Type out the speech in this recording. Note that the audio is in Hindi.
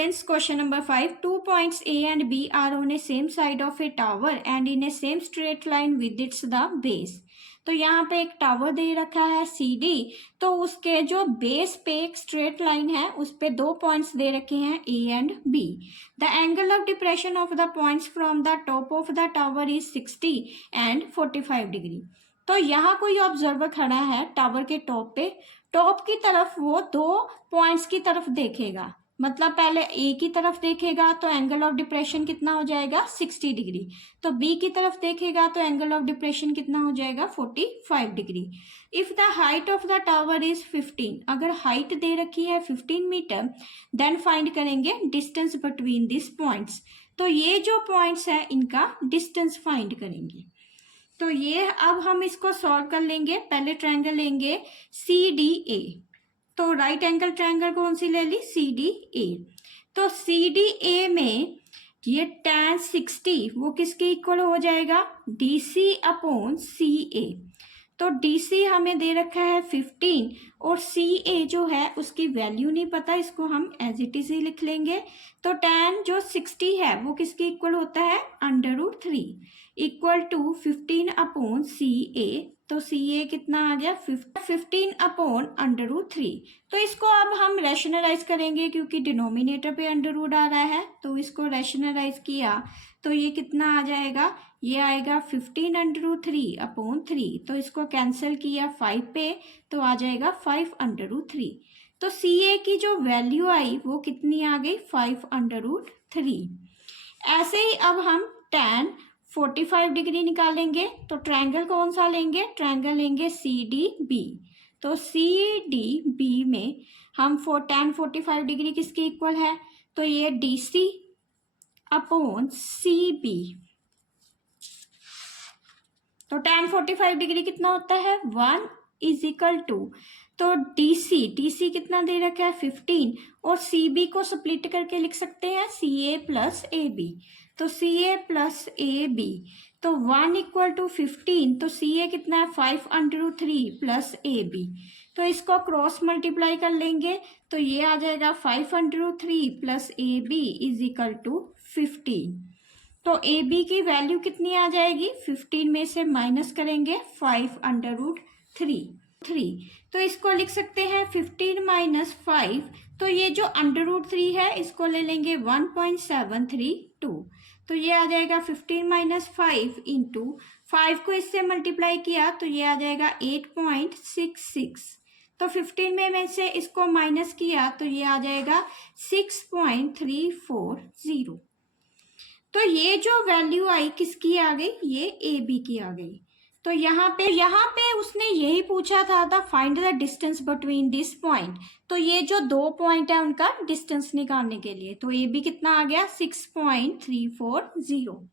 students, question number 5. 2 points A and B are on a same side of a tower and in a same straight line with its the base. तो यहाँ पे एक टावर दे रखा है CD, तो उसके जो बेस पे एक स्ट्रेट लाइन है उस पे 2 पॉइंट्स दे रखे हैं A and B. The angle of depression of the points from the top of the tower is 60 and 45 degree. तो यहाँ कोई ऑब्जर्वर खड़ा है टावर के टॉप पे, टॉप की तरफ वो 2 पॉइंट्स की तरफ देखेगा, मतलब पहले ए की तरफ देखेगा तो एंगल ऑफ डिप्रेशन कितना हो जाएगा 60 डिग्री, तो बी की तरफ देखेगा तो एंगल ऑफ डिप्रेशन कितना हो जाएगा 45 degree. If the height of the tower is 15, अगर हाइट दे रखी है 15 मीटर, देन फाइंड करेंगे डिस्टेंस बिटवीन दिस पॉइंट्स. तो ये जो पॉइंट्स है इनका डिस्टेंस फाइंड करेंगे. तो ये अब हम इसको सॉल्व कर लेंगे. पहले ट्रायंगल लेंगे CDA. तो राइट एंगल ट्रायंगल कौन सी ले ली, CDA. तो CDA में ये tan 60 वो किसके इक्वल हो जाएगा, DC अपॉन CA. तो DC हमें दे रखा है 15 और CA जो है उसकी वैल्यू नहीं पता, इसको हम एज इट इज ही लिख लेंगे. तो tan जो 60 है वो किसके इक्वल होता है, √3 इक्वल टू 15 अपॉन CA. तो CA कितना आ गया 15 अपॉन √3. तो इसको अब हम रैशनलाइज करेंगे क्योंकि डिनोमिनेटर पे √ आ रहा है, तो इसको रैशनलाइज किया तो ये कितना आ जाएगा, ये आएगा 15 √3 अपॉन 3. तो इसको कैंसिल किया 5 पे तो आ जाएगा 5 √3. तो CA की जो वैल्यू आई वो कितनी आ गई 5 √3. ऐसे ही अब हम tan 45 डिग्री निकालेंगे. तो ट्रायंगल कौन सा लेंगे, ट्रायंगल लेंगे CDB. तो CDB में हम tan 45 डिग्री किसके इक्वल है, तो ये DC अपॉन CB. तो tan 45 डिग्री कितना होता है 1 इज इक्वल टू, तो DC कितना दे रखा है 15 और CB को स्प्लिट करके लिख सकते हैं CA प्लस AB. तो CA प्लस AB, तो 1 इक्वल टू 15, तो CA कितना है 5 √3 प्लस AB. तो इसको क्रॉस मल्टीप्लाई कर लेंगे तो ये आ जाएगा 5 √3 plus AB is equal to 15. तो AB की वैल्यू कितनी आ जाएगी, 15 में से माइनस करेंगे 5 √3. तो इसको लिख सकते हैं 15 माइनस 5, तो ये जो √3 है इसको ले लेंगे 1.732. तो ये आ जाएगा 15 माइनस 5 इंटू 5 को इससे मल्टीप्लाई किया तो ये आ जाएगा 8.66. तो 15 में से इसको माइनस किया तो ये आ जाएगा 6.340. तो ये जो वैल्यू आई किसकी आ गई, ये AB की आ गई. तो यहाँ पे उसने यही पूछा था find the distance between this point. तो ये जो 2 पॉइंट है उनका डिस्टेंस निकालने के लिए, तो AB कितना आ गया 6.340.